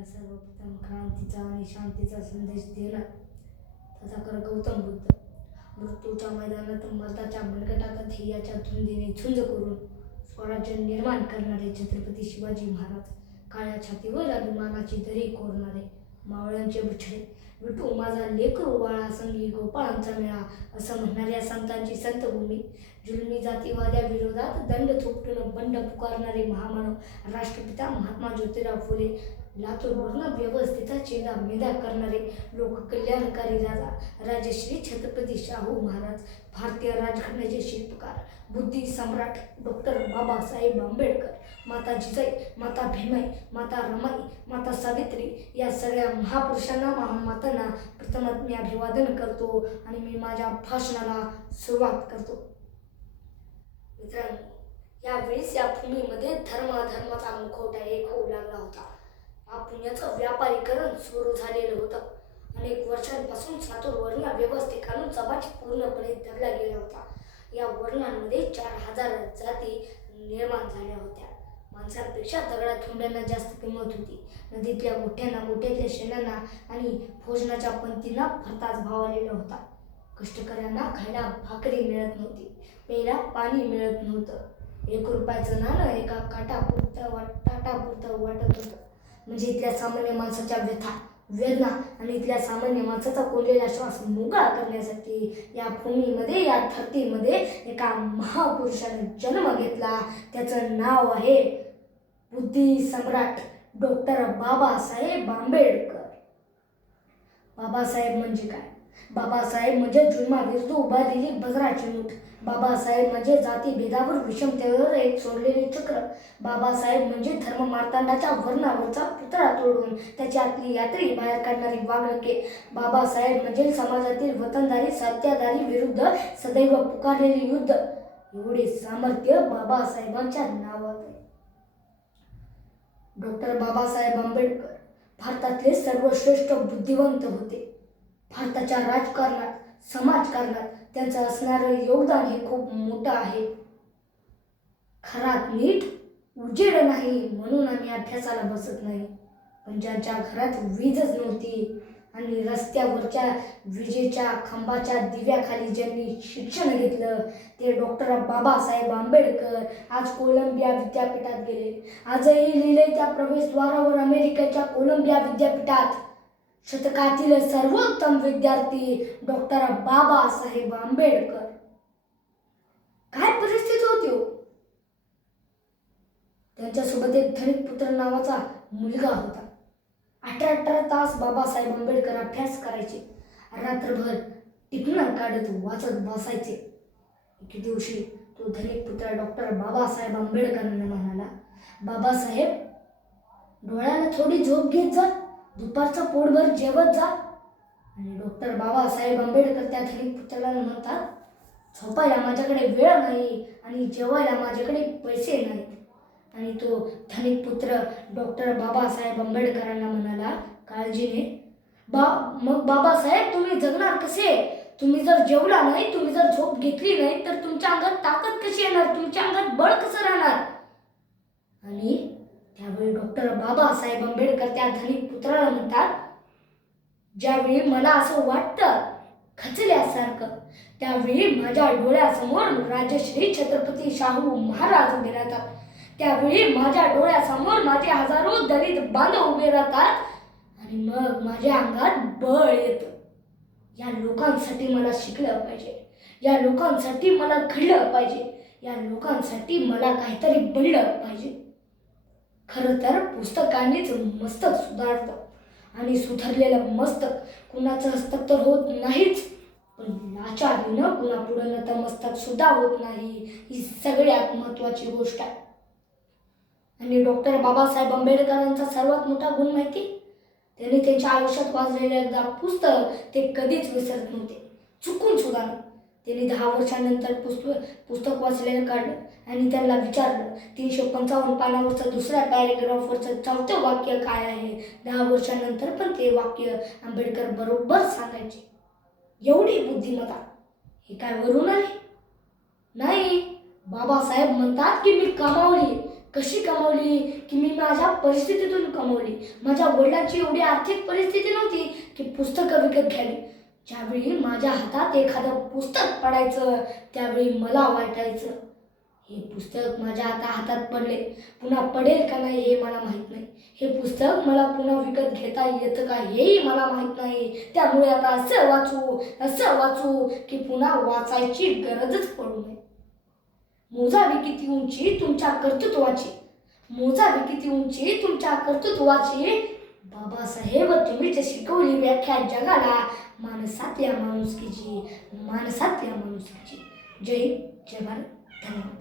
जगाला सर्वप्रथम क्रांतीचा आणि शांतीचा संदेश देणार तथागत गौतम बुद्ध मृत्यूच्या मैदानात मर्दाच्या मनगटात ध्येयाच्या धुंदीने झुंज करून स्वराज्य निर्माण करणारे छत्रपती शिवाजी महाराज, काळ्या छातीवर अभिमानाची दरी कोरणारे मावळ्यांचे बिछडे विठू माझा लेकरू वाळा संगी गोपाळांचा मेळा असं म्हणणाऱ्या संतांची संतभूमी, जुलमी जातीवाद्या विरोधात दंड थोपटून बंड पुकारणारे महामानव राष्ट्रपिता महात्मा ज्योतिराव फुले, लातूरवरून व्यवस्थित चेंदा मेंदा करणारे लोककल्याणकारी राजा राजश्री छत्रपती शाहू महाराज, भारतीय राजघटनेचे शिल्पकार बुद्धी सम्राट डॉक्टर बाबासाहेब आंबेडकर, माता जिजाई, माता भीमाई, माता रमाई, माता सावित्री या सगळ्या महापुरुषांना, महामातांना प्रथमच मी अभिवादन करतो आणि मी माझ्या भाषणाला सुरुवात करतो. मित्रांनो, यावेळेस या भूमीमध्ये धर्माचा मुखवटा एक होऊ लागला होता. या पुण्याचं व्यापारीकरण सुरू झालेलं होतं. अनेक वर्षांपासून सातूर वर्ण व्यवस्थेखालून समाज पूर्णपणे दबला गेला होता. या वर्णांमध्ये 4000 जाती निर्माण झाल्या होत्या. माणसांपेक्षा दगडाधोंड्यांना जास्त किंमत होती. नदीतल्या गोठ्यांना, गोठ्यातल्या शेणांना आणि भोजनाच्या पंक्तींना भरताच भाव आलेला होता. कष्टकऱ्यांना खायला भाकरी मिळत नव्हती, प्यायला पाणी मिळत नव्हतं. 1 रुपयाचं नाणं एका ताटापुरतं वाटत होतं. म्हणजे इथल्या सामान्य माणसाच्या व्यथा, वेदना आणि इथल्या सामान्य माणसाचा कोंडलेला श्वास मोकळा करण्यासाठी या भूमीमध्ये, या धरतीमध्ये एका महापुरुषाने जन्म घेतला. त्याचं नाव आहे बुद्धी सम्राट डॉक्टर बाबासाहेब आंबेडकर. बाबासाहेब म्हणजे काय? बाबासाहेब म्हणजे जुलमाविरुद्ध उभारलेली बजराची मूठ. बाबासाहेब म्हणजे जातीभेदावर, विषमतेवर एक सोडलेले चक्र. बाबासाहेब म्हणजे धर्ममार्तांडाच्या वर्णावरचा पुतळा तोडून त्याची आतली यात्री बाहेर काढणारी वागणुके. बाबासाहेब म्हणजे समाजातील वतनदारी, सत्ताधारी विरुद्ध सदैव पुकारलेले युद्ध. एवढे सामर्थ्य बाबासाहेबांच्या नावात आहे. डॉक्टर बाबासाहेब आंबेडकर भारतातले सर्वश्रेष्ठ बुद्धिवंत होते. भारताच्या राजकारणात, समाजकारणात त्यांचं असणारं योगदान हे खूप मोठं आहे. घरात नीट उजेड नाही म्हणून आम्ही अभ्यासाला बसत नाही, पण ज्यांच्या घरात वीजच नव्हती आणि रस्त्यावरच्या विजेच्या खांबाच्या दिव्याखाली ज्यांनी शिक्षण घेतलं ते डॉक्टर बाबासाहेब आंबेडकर आज कोलंबिया विद्यापीठात गेले. आजही लिहिले त्या प्रवेशद्वारावर अमेरिकेच्या कोलंबिया विद्यापीठात शतकातील सर्वोत्तम विद्यार्थी डॉक्टर बाबासाहेब आंबेडकर. काय परिस्थिती होती हो. त्यांच्यासोबत एक धनिक पुत्र नावाचा मुलगा होता. 18 तास बाबासाहेब आंबेडकर अभ्यास करायचे. रात्रभर टिपणं काढत वाचत बसायचे. एके दिवशी तो धनिक पुत्र डॉक्टर बाबासाहेब आंबेडकरांना म्हणाला, बाबासाहेब, डोळ्याला थोडी झोप घेत जा, दुपारचं पोटभर जेवत जा. आणि डॉक्टर बाबासाहेब आंबेडकर त्या धनिक पुत्राला म्हणतात, झोपायला माझ्याकडे वेळ नाही आणि जेवायला माझ्याकडे पैसे नाहीत. आणि तो धनिक पुत्र डॉक्टर बाबासाहेब आंबेडकरांना म्हणाला काळजीने, मग बाबासाहेब तुम्ही जगणार कसे? तुम्ही जर जेवला नाही, तुम्ही जर झोप घेतली नाही तर तुमच्या अंगात ताकद कशी येणार? तुमच्या अंगात बळ कसं राहणार? आणि त्यावेळी डॉक्टर बाबासाहेब आंबेडकर त्या धनिक पुत्राला म्हणतात, ज्यावेळी मला असं वाटतं खचल्यासारखं, त्यावेळी माझ्या डोळ्यासमोर राजश्री छत्रपती शाहू महाराज उभे राहतात. त्यावेळी माझ्या डोळ्यासमोर माझे हजारो दलित बांधव उभे राहतात आणि मग माझ्या अंगात बळ येतं. या लोकांसाठी मला शिकलं पाहिजे, या लोकांसाठी मला घडलं पाहिजे, या लोकांसाठी मला काहीतरी बनलं पाहिजे. खरं तर पुस्तकांनीच मस्तक सुधारतं आणि सुधारलेलं मस्तक कुणाचं हस्तक तर होत नाहीच, पण लाचारीनं कुणा पुढं नतमस्तक सुद्धा होत नाही. ही सगळ्यात महत्त्वाची गोष्ट आहे. आणि डॉक्टर बाबासाहेब आंबेडकरांचा सर्वात मोठा गुण माहिती? त्यांनी त्यांच्या आयुष्यात वाचलेलं एकदा पुस्तक ते कधीच विसरत नव्हते, चुकून सुद्धा नाही. त्यांनी 10 वर्षांनंतर पुस्तक वाचलेलं काढलं आणि त्यांना विचारलं 355 पानावरचं दुसऱ्या पॅरेग्राफवरचं 4थं वाक्य काय आहे. 10 वर्षांनंतर पण ते वाक्य आंबेडकर बरोबर सांगायचे. एवढी बुद्धिमत्ता हे काय वरून आली? नाही. बाबासाहेब म्हणतात की मी कमावली, कशी कमावली की मी माझ्या परिस्थितीतून कमावली. माझ्या वडिलांची एवढी आर्थिक परिस्थिती नव्हती की पुस्तकं विकत घ्यावी. ज्यावेळी माझ्या हातात एखादं पुस्तक पडायचं त्यावेळी मला वाटायचं हे पुस्तक माझ्या आता हातात पडले, पुन्हा पडेल का नाही हे मला माहीत नाही. हे पुस्तक मला पुन्हा विकत घेता येतं का हेही मला माहीत नाही. त्यामुळे आता असं वाचू की पुन्हा वाचायची गरजच पडू नये. मोजावी किती उंची तुमच्या कर्तृत्वाची, मोजावी किती उंची तुमच्या कर्तृत्वाची. बाबासाहेब तुम्हीच शिकवली व्याख्या जगाला माणसातल्या माणुसकीची, माणसातल्या माणुसकीची. जय हिंद, जय भारत, धन्यवाद.